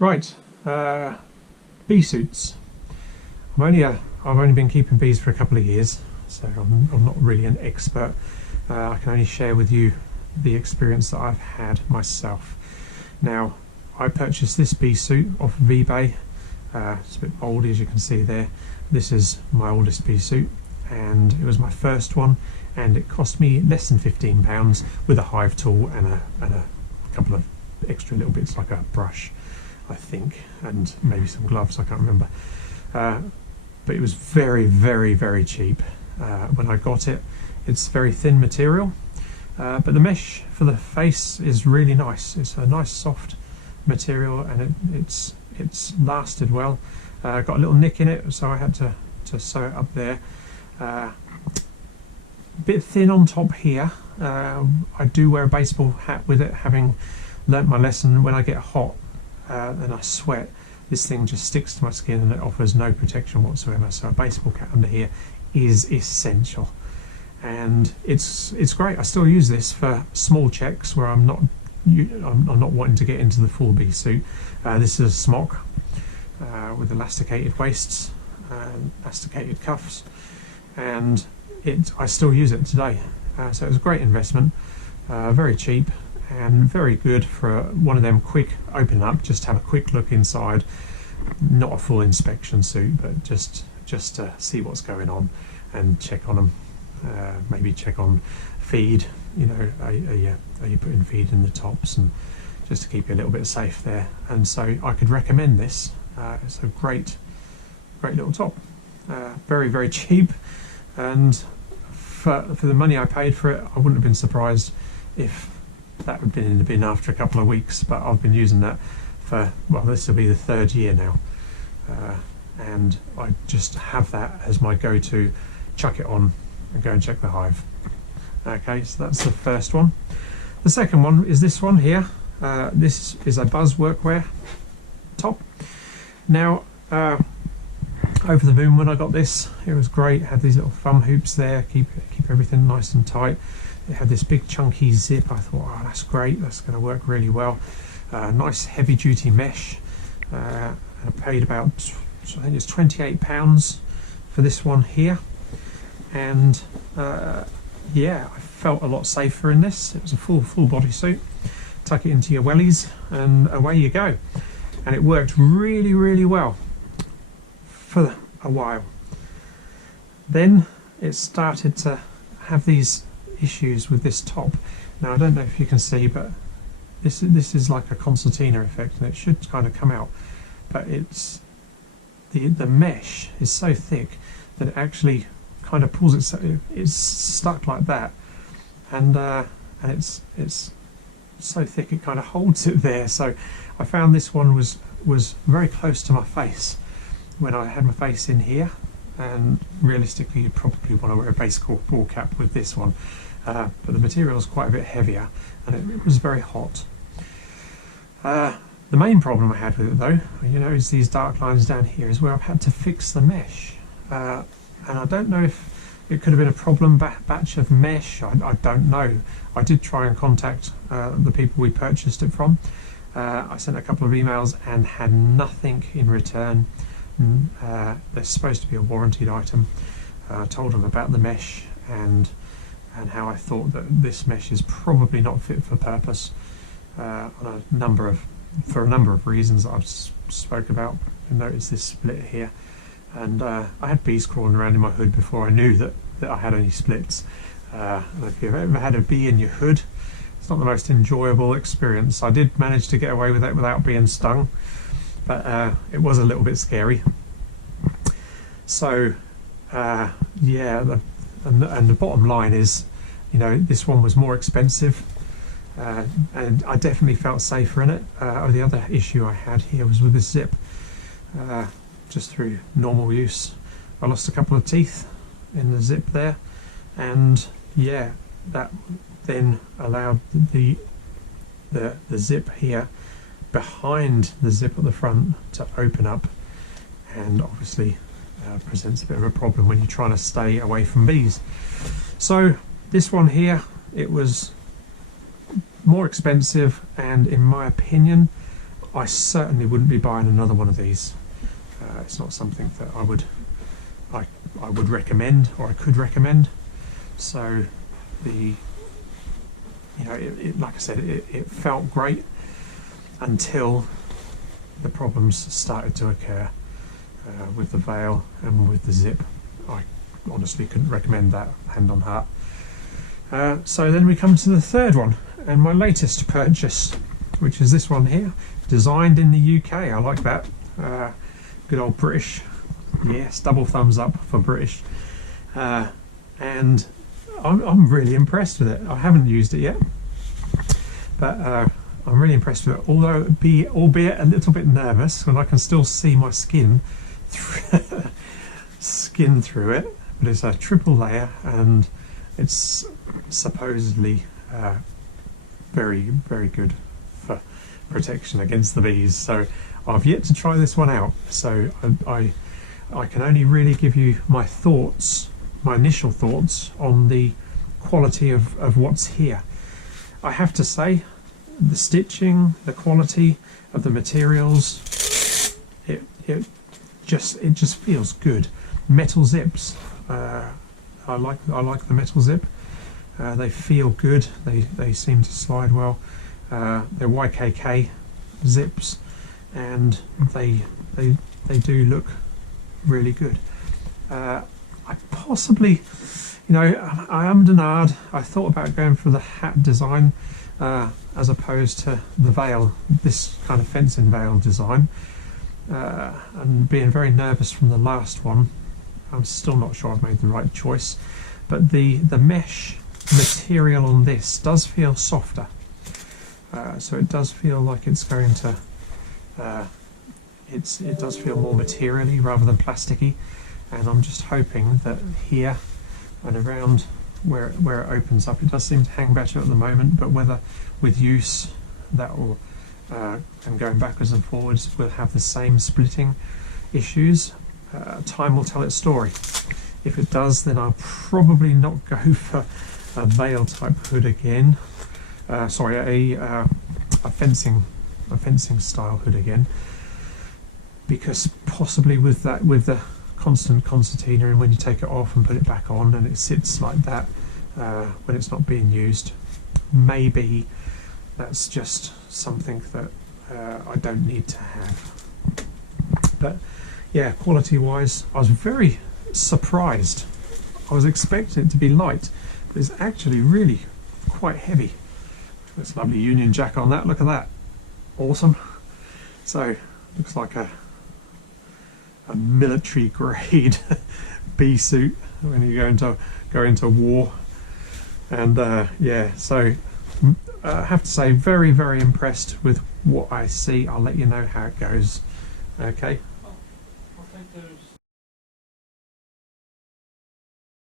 Right, bee suits. I've only been keeping bees for a couple of years, so I'm not really an expert. I can only share with you the experience that I've had myself. Now, I purchased this bee suit off of eBay. It's a bit mouldy, as you can see there. This is my oldest bee suit, and it was my first one, and it cost me less than £15 with a hive tool and a couple of extra little bits like a brush, I think, and maybe some gloves, I can't remember. But it was very, very, very cheap when I got it. It's very thin material, but the mesh for the face is really nice. It's a nice soft material, and it's lasted well. Got a little nick in it, so I had to sew it up there. Bit thin on top here. I do wear a baseball hat with it, having learnt my lesson. When I get hot and I sweat, this thing just sticks to my skin and it offers no protection whatsoever. So a baseball cap under here is essential, and it's great. I still use this for small checks where I'm not wanting to get into the full bee suit. This is a smock with elasticated waists, elasticated cuffs, and I still use it today. So it was a great investment, very cheap and very good for one of them quick open up, just have a quick look inside. Not a full inspection suit, but just to see what's going on and check on them. Maybe check on feed, are you putting feed in the tops, and just to keep you a little bit safe there. And so I could recommend this. It's a great little top, very, very cheap, and for the money I paid for it, I wouldn't have been surprised if that would have been in the bin after a couple of weeks. But I've been using that for, well, this will be the third year now, and I just have that as my go-to. Chuck it on and go and check the hive. Okay, so that's the first one. The second one is this one here. This is a Buzz workwear top. Now, over the moon when I got this, it was great. It had these little thumb hoops there, keep everything nice and tight. It had this big chunky zip. I thought, oh, that's great, that's going to work really well. Nice heavy duty mesh. I paid about, I think it's £28 for this one here, and yeah, I felt a lot safer in this. It was a full body suit. Tuck it into your wellies and away you go, and it worked really, really well for a while. Then it started to have these issues with this top. Now, I don't know if you can see, but this is like a concertina effect, and it should kind of come out, but it's the mesh is so thick that it actually kind of pulls it. It's stuck like that, and it's so thick it kind of holds it there. So I found this one was very close to my face when I had my face in here, and realistically you'd probably want to wear a baseball cap with this one, but the material is quite a bit heavier, and it was very hot. The main problem I had with it, though, is these dark lines down here is where I've had to fix the mesh, and I don't know if it could have been a problem batch of mesh. I don't know. I did try and contact the people we purchased it from. I sent a couple of emails and had nothing in return. There's supposed to be a warranted item. I told them about the mesh and how I thought that this mesh is probably not fit for purpose for a number of reasons that I've spoke about. You notice this split here, and I had bees crawling around in my hood before I knew that I had any splits. And if you've ever had a bee in your hood, it's not the most enjoyable experience. I did manage to get away with it without being stung, but it was a little bit scary. So yeah, and the bottom line is, this one was more expensive, and I definitely felt safer in it. The other issue I had here was with the zip. Just through normal use, I lost a couple of teeth in the zip there, and yeah, that then allowed the zip here behind the zip at the front to open up, and obviously presents a bit of a problem when you're trying to stay away from bees. So this one here, it was more expensive, and in my opinion, I certainly wouldn't be buying another one of these. It's not something that I would recommend, or I could recommend. So like I said, it felt great until the problems started to occur with the veil and with the zip. I honestly couldn't recommend that, hand on heart. So then we come to the third one, and my latest purchase, which is this one here, designed in the UK. I like that. Good old British. Yes, double thumbs up for British. And I'm really impressed with it. I haven't used it yet, but I'm really impressed with it. Although albeit a little bit nervous when I can still see my skin through it. But it's a triple layer, and it's supposedly very, very good for protection against the bees. So I've yet to try this one out. So I can only really give you my thoughts, my initial thoughts on the quality of what's here. I have to say, the stitching, the quality of the materials, it just feels good. Metal zips, I like the metal zip. They feel good. They seem to slide well. They're YKK zips, and they do look really good. I possibly, I am denied. I thought about going for the hat design as opposed to the veil, this kind of fencing veil design, and being very nervous from the last one. I'm still not sure I've made the right choice, but the mesh material on this does feel softer, so it does feel like it's going to it does feel more materially rather than plasticky, and I'm just hoping that here and around where it opens up, it does seem to hang better at the moment, but whether with use that will and going backwards and forwards will have the same splitting issues, time will tell its story. If it does, then I'll probably not go for a veil type hood again. Sorry, a fencing style hood again, because possibly with the constant concertina, and when you take it off and put it back on and it sits like that when it's not being used, maybe that's just something that I don't need to have. But yeah, quality wise, I was very surprised. I was expecting it to be light, but it's actually really quite heavy. There's a lovely Union Jack on that, look at that, awesome. So looks like a military grade bee suit when you go into war. And yeah, so I have to say, very, very impressed with what I see. I'll let you know how it goes. Okay. I think there's